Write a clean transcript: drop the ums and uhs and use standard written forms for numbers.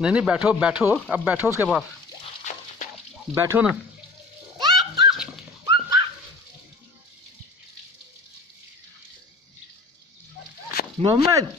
नहीं नहीं, बैठो बैठो, अब बैठो उसके पास, बैठो ना। मोहम्मद